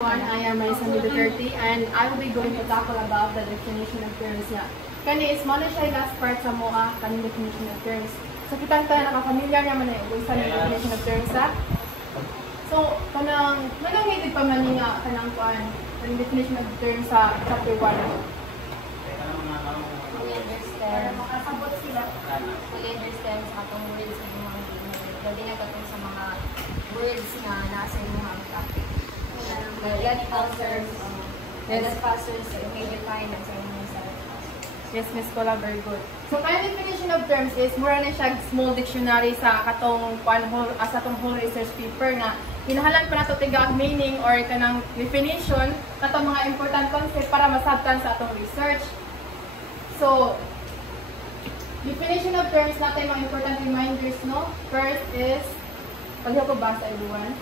I am Marisa Duterte and I will be going to tackle about the definition of terms niya. Kani is mo na siya last part sa mga kaning definition of terms. So kita tayo nakafamiliar naman na yung definition of terms ha. So kanang manangitid pa man niya kanang kuan kanang definition of terms sa chapter 1. Makasabot sila. Mag-understand sa atong words sa mga pwede nga katong sa mga words nga nasa mga topic. Get answers. Get answers. May define at sa mga Yes, Miss Cola, very good. So, kaya definition of terms is mura na siya small dictionary sa katong sa atong whole research paper nga hinahalan pa nato tiga meaning or kanang definition katong mga important concept para masabtan sa atong research. So, definition of terms natin mga important reminders, no? First is, pagyo ko ba sa everyone?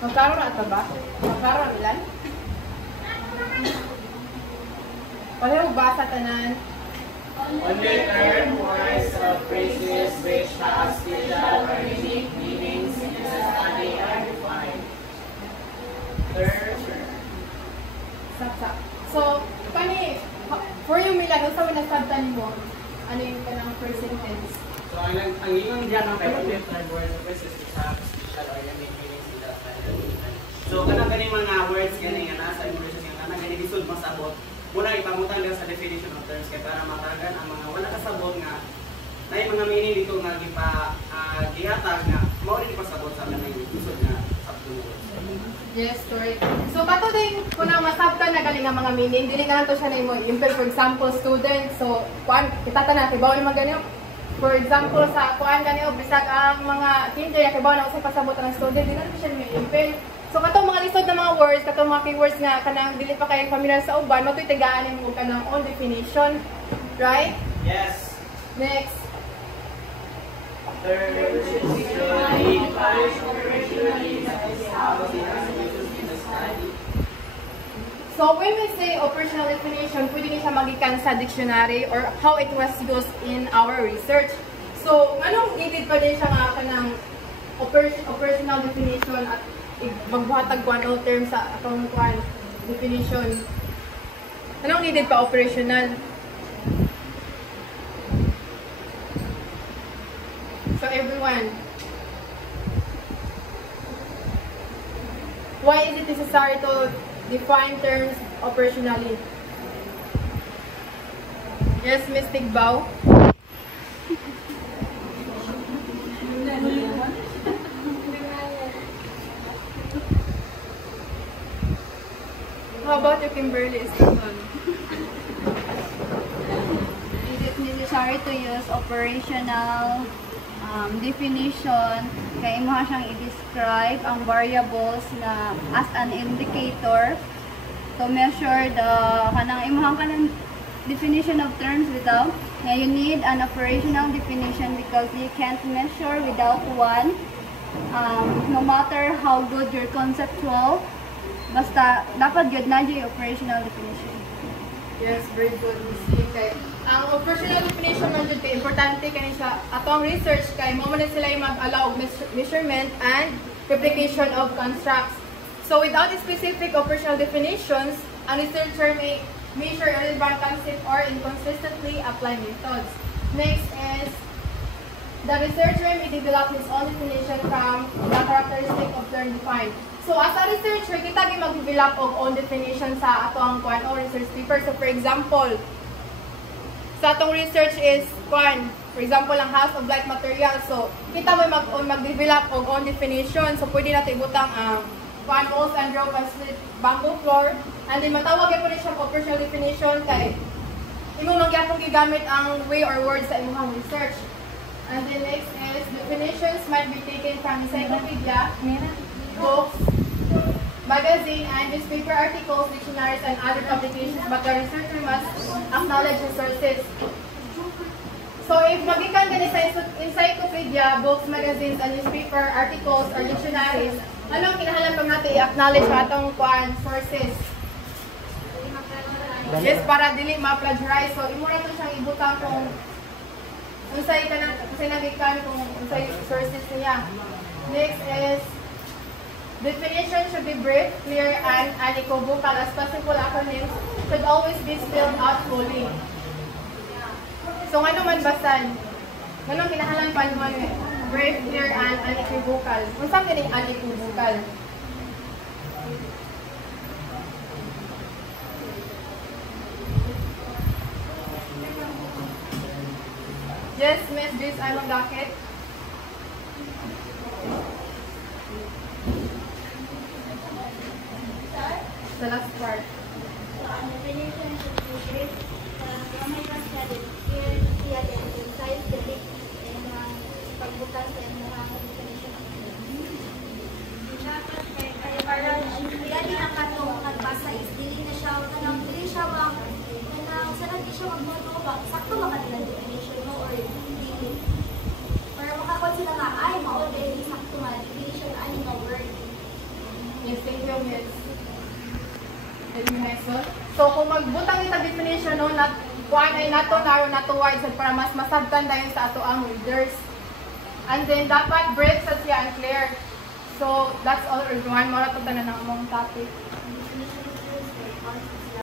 Magkaroon na ito ba? Magkaroon ilan? Pareho ba sa tanan? Only term words of phrases which have special or unique meanings in the study are defined. Third. Saksak. So, kani, for yung Milan, kung saan nasabtan mo, ano yung kanang first sentence? So, ang ingon diyan ang only term words of phrases which have special or unique meanings in the study are defined. So, kanang ganing mga words ganing nga nasa information nga kanang ganing isud masabot. Muna ipangutan lang sa definition of terms kaya para matagan ang mga wala kasabot nga na yung mga meaning dito nga gihatag nga mao rin ipasabot sa kanang isud nga sabtungo. Yes, correct. So, kato din, kung na masabtan na galing ang mga meaning, dili nga to siya na mo impel, for example, student. So, kuan, kita na, kibaw ni mga for example, sa kuan ganyo, bisag ang mga kinder, kibaw na usay pasabot ng student, dili na siya may impel. So katong mga lisod na mga words, katong mga keywords nga kanang dili pa kay familiar sa uban, matoy tigaan mo kanang own definition, right? Yes. Next. Third, So when we say operational definition, pwede niya siya magikan sa dictionary or how it was used in our research. So anong needed pa din siya nga kanang operational definition at magbuhatag kuan o term sa atong kuan definition. Anong needed pa operational? So everyone, why is it necessary to define terms operationally? Yes, Ms. Tigbaw? How about you, Kimberly? Is it necessary to use operational definition kaya imo siyang i-describe ang variables na as an indicator to measure the kanang definition of terms without you need an operational definition because you can't measure without one, no matter how good your conceptual, basta dapat gyud na yung operational definition. Yes, very good. Okay. Ang operational definition na dito, importante kani sa atong research kay mo man sila mag-allow measurement and replication of constructs. So without specific operational definitions, ang researcher may measure irrelevant concept or inconsistently apply methods. Next is the researcher may develop his own definition from the characteristic of term defined. So as a researcher, kita gi mag-develop og own definition sa atong kuan o research paper. So for example, sa atong research is kuan, for example, ang house of light material. So kita mo mag-develop og own definition. So pwede natin ibutang kuan walls and row with bamboo floor. And then matawag ko rin siyang operational definition kay imo magyapon gigamit ang way or words sa imong research. And then next is definitions might be taken from encyclopedia, books, magazine and newspaper articles, dictionaries, and other publications, but the researcher must acknowledge the sources. if magikan ka sa encyclopedia, books, magazines, and newspaper, articles, or dictionaries, anong kinahanglan pa natin i-acknowledge sa atong sources? Yes, para dili ma-plagiarize. So, imo ra to siyang ibutang kung unsay nagikan kung unsay sources niya. Next is definition should be brief, clear, and unequivocal, as possible acronyms should always be spelled out fully. So, ano man basan? Anong kinahanglan pa naman brief, clear, and unequivocal? Kung saan kining unequivocal? Yes, Miss Grace, I'm on docket. The last part. So, ang definition should be brief, may translated, clear, clear, and concise, direct, and pagbutan sa mga definition. Dapat kay para dili ang katong nagbasa is dili na siya kanang dili siya ba kanang sa lagi siya magmoto ba sakto ba kanila definition mo or dili. Para makakon sila nga ay mao dili sakto nga definition ani nga word. Yes, thank you, Miss. So, kung magbutang ita definition, no, kuhaan ay nato narrow nato wide para mas masabtan dayon sa ato ang readers. And then, dapat brief sa siya and clear. So, that's all. Rewind mo na ito na ng among topic.